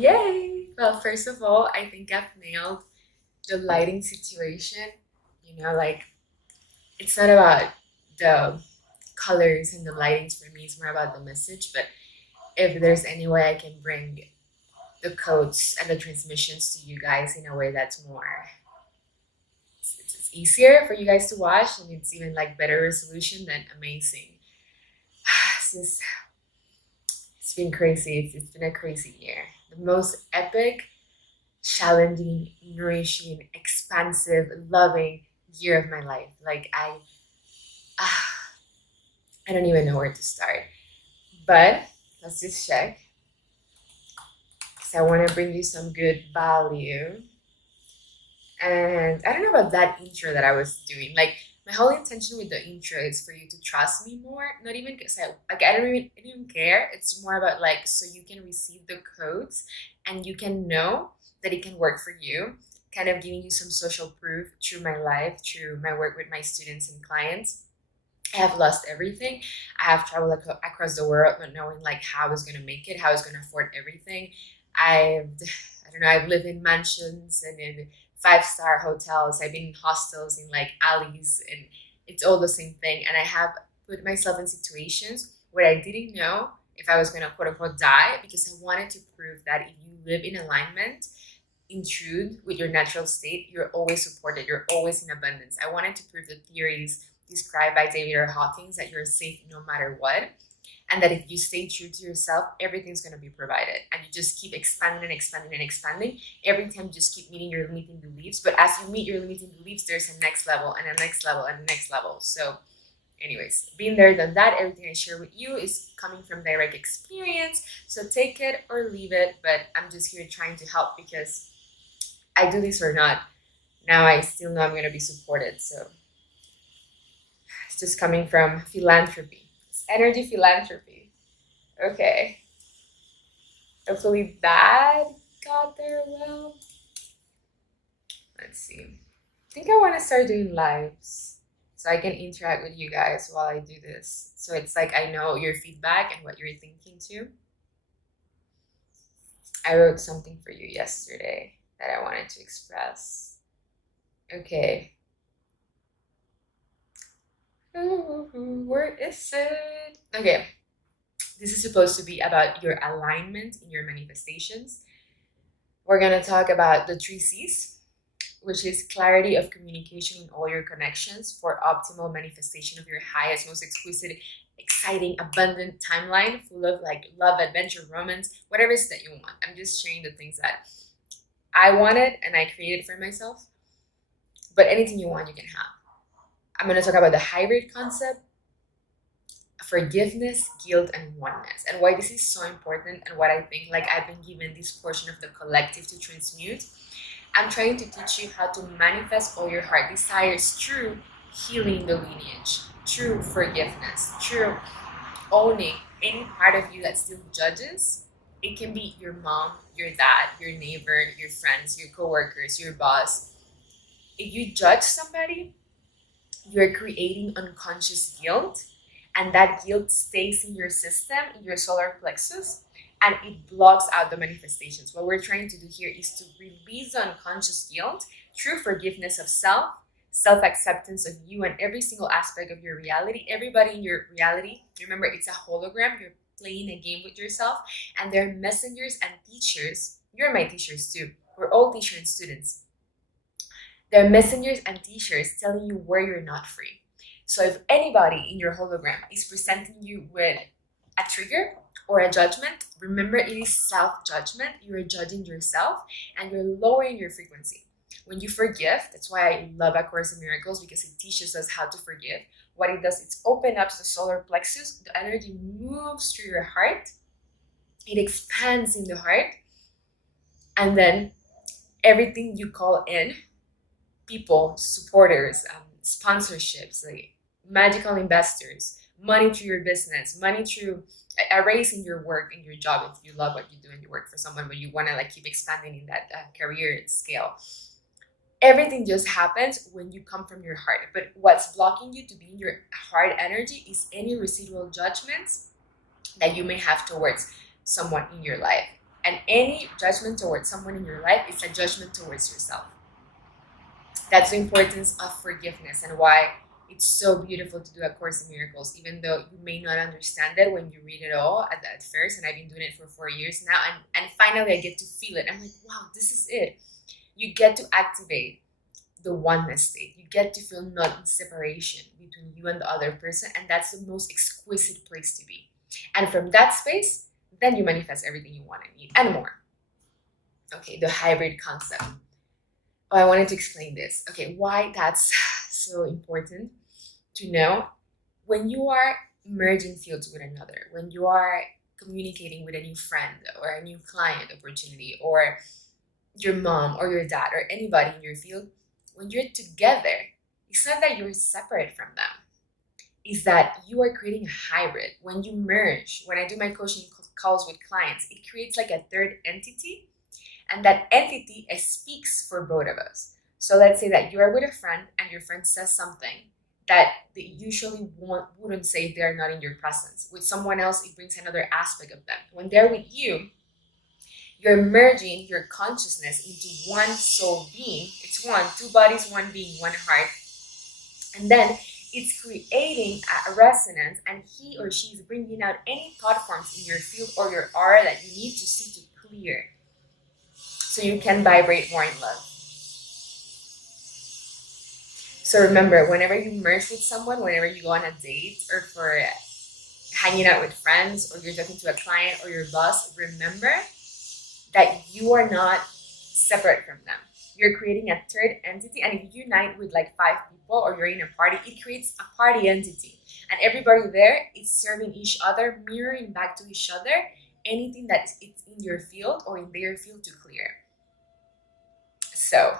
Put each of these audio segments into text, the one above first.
Yay! Well, first of all, I think I've nailed the lighting situation. Like it's not about the colors and the lightings for me, it's more about the message. But if there's any way I can bring the codes and the transmissions to you guys in a way that's more it's easier for you guys to watch and it's even like better resolution, then amazing. It's just it's been crazy. It's been a crazy year. The most epic, challenging, nourishing, expansive, loving year of my life. Ah, I don't even know where to start. But let's just check because I want to bring you some good value. And I don't know about that intro that I was doing. Like my whole intention with the intro is for you to trust me more. Not even because I don't even care. It's more about like so you can receive the codes and you can know that it can work for you. Kind of giving you some social proof through my life, through my work with my students and clients. I have lost everything. I have traveled across the world, not knowing like how I was gonna make it, how I was gonna afford everything. I don't know. I've lived in mansions and in five-star hotels. I've been in hostels in like alleys, and it's all the same thing. And I have put myself in situations where I didn't know if I was gonna quote unquote die because I wanted to prove that if you live in alignment, in truth with your natural state, you're always supported. You're always in abundance. I wanted to prove the theories described by David R. Hawkins that you're safe no matter what, and that if you stay true to yourself, everything's going to be provided, and you just keep expanding and expanding and expanding. Every time you just keep meeting your limiting beliefs, but as you meet your limiting beliefs, there's a next level and a next level and a next level. So anyways, being there, done that. Everything I share with you is coming from direct experience, so take it or leave it, but I'm just here trying to help because I do this or not, now I still know I'm going to be supported. So it's just coming from philanthropy. It's energy philanthropy. Okay. Hopefully that got there well. Let's see. I think I want to start doing lives so I can interact with you guys while I do this. So it's like I know your feedback and what you're thinking too. I wrote something for you yesterday that I wanted to express. Okay. Ooh, where is it? Okay. This is supposed to be about your alignment in your manifestations. We're going to talk about the three C's, which is clarity of communication in all your connections for optimal manifestation of your highest, most exquisite, exciting, abundant timeline full of like love, adventure, romance, whatever it is that you want. I'm just sharing the things that I wanted and I created for myself. But anything you want, you can have. I'm going to talk about the hybrid concept, forgiveness, guilt, and oneness, and why this is so important and what I think like I've been given this portion of the collective to transmute. I'm trying to teach you how to manifest all your heart desires through healing the lineage, through forgiveness, through owning any part of you that still judges. It can be your mom, your dad, your neighbor, your friends, your coworkers, your boss. If you judge somebody, you're creating unconscious guilt, and that guilt stays in your system, in your solar plexus, and it blocks out the manifestations. What we're trying to do here is to release the unconscious guilt through forgiveness of self, self-acceptance of you and every single aspect of your reality. Everybody in your reality, remember, it's a hologram. You're playing a game with yourself, and they're messengers and teachers. You're my teachers too. We're all teachers and students. They're messengers and teachers telling you where you're not free. So if anybody in your hologram is presenting you with a trigger or a judgment, remember it is self-judgment. You're judging yourself and you're lowering your frequency. When you forgive, that's why I love A Course in Miracles, because it teaches us how to forgive. What it does, it's open up the solar plexus. The energy moves through your heart. It expands in the heart. And then everything you call in, people, supporters, sponsorships, like magical investors, money through your business, money through a raise in your work, in your job, if you love what you do and you work for someone, but you want to like keep expanding in that career scale. Everything just happens when you come from your heart. But what's blocking you to be in your heart energy is any residual judgments that you may have towards someone in your life. And any judgment towards someone in your life is a judgment towards yourself. That's the importance of forgiveness and why it's so beautiful to do A Course in Miracles, even though you may not understand it when you read it all at first. And I've been doing it for 4 years now. And finally, I get to feel it. I'm like, wow, this is it. You get to activate the oneness state. You get to feel not in separation between you and the other person. And that's the most exquisite place to be. And from that space, then you manifest everything you want and need and more. Okay, the hybrid concept. Oh, I wanted to explain this. Okay, why that's so important to know. When you are merging fields with another, when you are communicating with a new friend or a new client opportunity or your mom or your dad or anybody in your field, when you're together, it's not that you're separate from them. Is that you are creating a hybrid. When you merge, when I do my coaching calls with clients, it creates like a third entity, and that entity speaks for both of us. So let's say that you are with a friend and your friend says something that they usually wouldn't say if they're not in your presence. With someone else, it brings another aspect of them. When they're with you, you're merging your consciousness into one soul being. It's one, two bodies, one being, one heart. And then it's creating a resonance, and he or she is bringing out any thought forms in your field or your aura that you need to see to clear so you can vibrate more in love. So remember, whenever you merge with someone, whenever you go on a date or for hanging out with friends or you're talking to a client or your boss, remember that you are not separate from them. You're creating a third entity, and if you unite with like 5 people or you're in a party, it creates a party entity, and everybody there is serving each other, mirroring back to each other anything that it's in your field or in their field to clear. So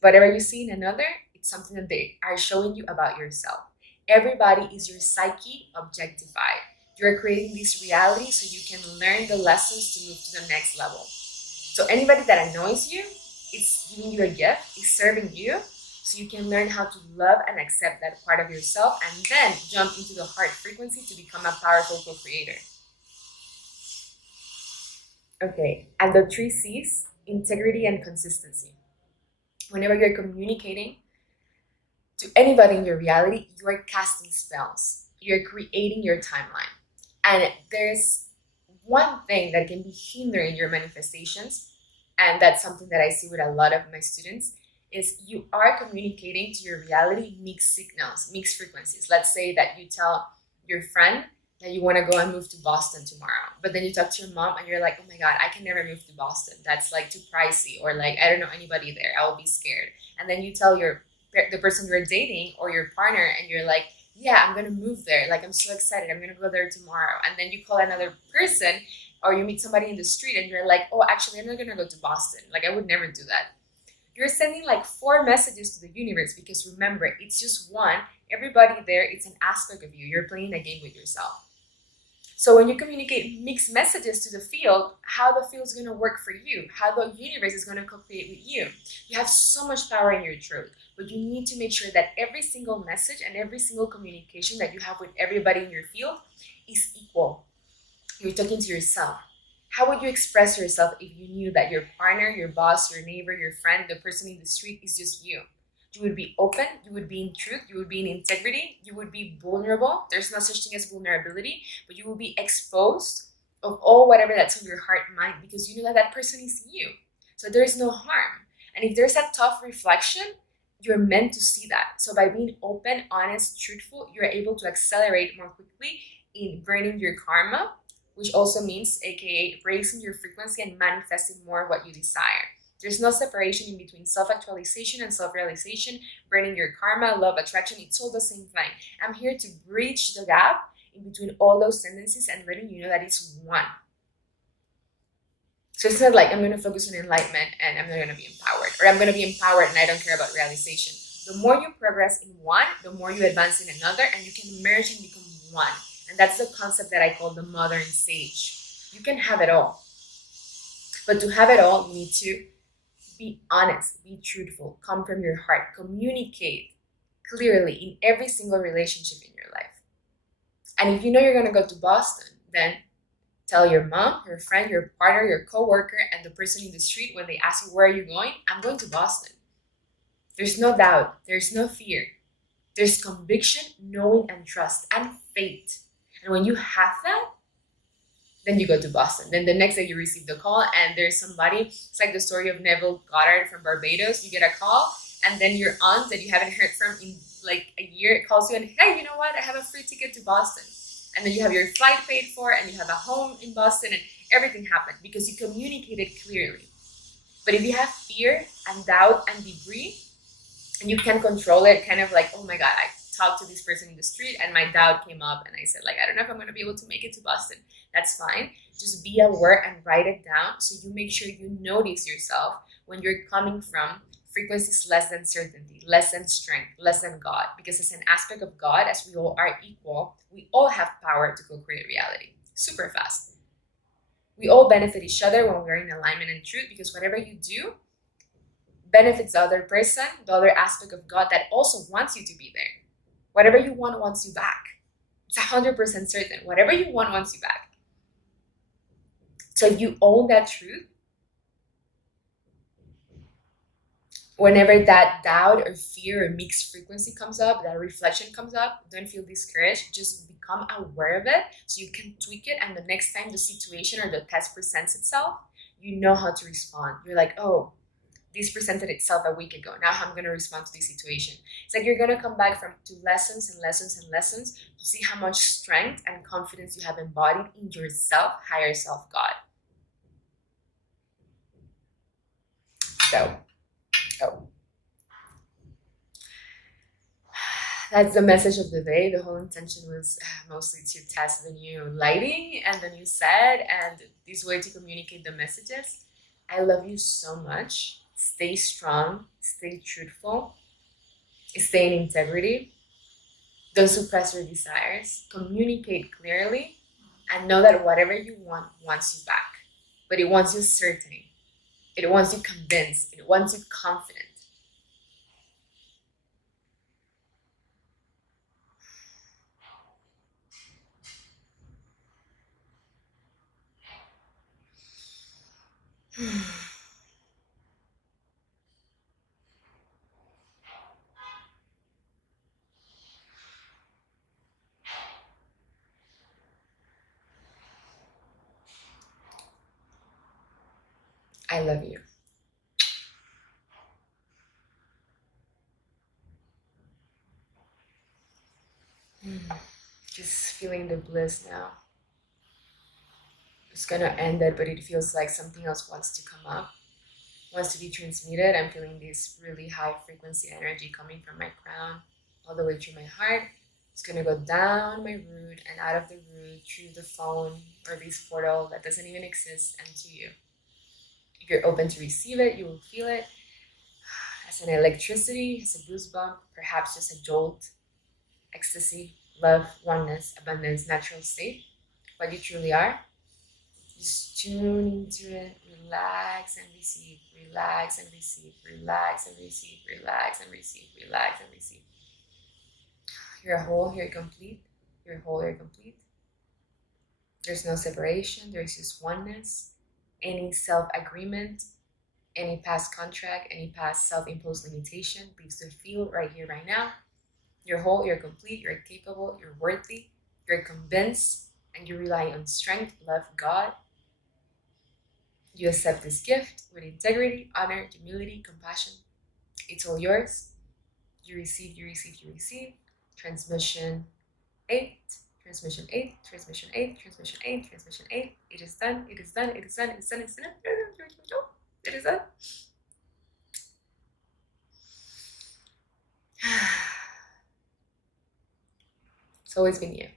whatever you see in another, it's something that they are showing you about yourself. Everybody is your psyche objectified. You're creating this reality so you can learn the lessons to move to the next level. So anybody that annoys you, it's giving you a gift, it's serving you, so you can learn how to love and accept that part of yourself, and then jump into the heart frequency to become a powerful co-creator. Okay, and the 3 C's, integrity and consistency. Whenever you're communicating to anybody in your reality, you are casting spells. You're creating your timeline. And there's one thing that can be hindering your manifestations, and that's something that I see with a lot of my students, is you are communicating to your reality mixed signals, mixed frequencies. Let's say that you tell your friend that you want to go and move to Boston tomorrow, but then you talk to your mom and you're like, oh my God, I can never move to Boston. That's like too pricey, or like, I don't know anybody there. I will be scared. And then you tell the person you're dating or your partner and you're like, yeah, I'm going to move there. Like, I'm so excited. I'm going to go there tomorrow. And then you call another person or you meet somebody in the street and you're like, oh, actually, I'm not going to go to Boston. Like, I would never do that. You're sending like 4 messages to the universe, because remember, it's just one. Everybody there, it's an aspect of you. You're playing a game with yourself. So when you communicate mixed messages to the field, how the field is going to work for you, how the universe is going to co-create with you. You have so much power in your truth, but you need to make sure that every single message and every single communication that you have with everybody in your field is equal. You're talking to yourself. How would you express yourself if you knew that your partner, your boss, your neighbor, your friend, the person in the street is just you? You would be open, you would be in truth, you would be in integrity, you would be vulnerable. There's no such thing as vulnerability, but you will be exposed of all whatever that's on your heart and mind, because you know that that person is you. So there is no harm. And if there's a tough reflection, you're meant to see that. So by being open, honest, truthful, you're able to accelerate more quickly in burning your karma, which also means, aka, raising your frequency and manifesting more of what you desire. There's no separation in between self-actualization and self-realization, burning your karma, love, attraction. It's all the same thing. I'm here to bridge the gap in between all those tendencies and letting you know that it's one. So it's not like I'm going to focus on enlightenment and I'm not going to be empowered, or I'm going to be empowered and I don't care about realization. The more you progress in one, the more you advance in another, and you can merge and become one. And that's the concept that I call the modern sage. You can have it all. But to have it all, you need to be honest, be truthful, come from your heart, communicate clearly in every single relationship in your life. And if you know you're going to go to Boston, then tell your mom, your friend, your partner, your coworker, and the person in the street when they ask you, where are you going? I'm going to Boston. There's no doubt. There's no fear. There's conviction, knowing, and trust, and faith. And when you have that, then you go to Boston. Then the next day you receive the call and there's somebody, it's like the story of Neville Goddard from Barbados. You get a call and then your aunt that you haven't heard from in like a year calls you and, hey, you know what? I have a free ticket to Boston. And then you have your flight paid for and you have a home in Boston and everything happened because you communicated clearly. But if you have fear and doubt and debris and you can't control it, kind of like, oh my God, I talked to this person in the street and my doubt came up and I said, like, I don't know if I'm going to be able to make it to Boston. That's fine. Just be aware and write it down so you make sure you notice yourself when you're coming from frequencies less than certainty, less than strength, less than God. Because as an aspect of God, as we all are equal, we all have power to co-create reality super fast. We all benefit each other when we're in alignment and truth, because whatever you do benefits the other person, the other aspect of God that also wants you to be there. Whatever you want wants you back. It's 100% certain. Whatever you want wants you back. So if you own that truth, whenever that doubt or fear or mixed frequency comes up, that reflection comes up, don't feel discouraged. Just become aware of it so you can tweak it. And the next time the situation or the test presents itself, you know how to respond. You're like, oh, this presented itself a week ago. Now I'm going to respond to this situation. It's like you're going to come back to lessons and lessons and lessons to see how much strength and confidence you have embodied in yourself, higher self, God. So, that's the message of the day. The whole intention was mostly to test the new lighting and the new set and this way to communicate the messages. I love you so much. Stay strong, stay truthful, stay in integrity. Don't suppress your desires. Communicate clearly and know that whatever you want wants you back. But it wants you certain. It wants you convinced. It wants you confident. I love you. Just feeling the bliss now. It's gonna end it, but it feels like something else wants to come up, wants to be transmitted. I'm feeling this really high frequency energy coming from my crown all the way through my heart. It's gonna go down my root and out of the root through the phone or this portal that doesn't even exist and to you. If you're open to receive it, you will feel it as an electricity, as a goosebump, perhaps just a jolt, ecstasy, love, oneness, abundance, natural state, what you truly are. Just tune into it, relax and receive, relax and receive, relax and receive, relax and receive, relax and receive. You're whole, you're complete, you're whole, you're complete. There's no separation, there's just oneness. Any self-agreement, any past contract, any past self-imposed limitation leaves the field right here, right now. You're whole, you're complete, you're capable, you're worthy, you're convinced, and you rely on strength, love, God. You accept this gift with integrity, honor, humility, compassion. It's all yours. You receive, you receive, you receive. Transmission 8, transmission 8, transmission 8, transmission 8, transmission 8. It is done, it is done, it is done, it is done, it is done. It is done. It's always been you.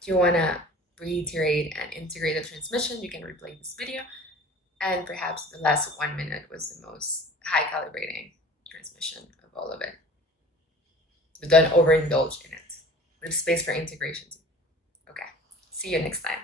If you want to reiterate and integrate the transmission, you can replay this video. And perhaps the last 1 minute was the most high calibrating transmission of all of it. But don't overindulge in it. Leave space for integration too. Okay, see you next time.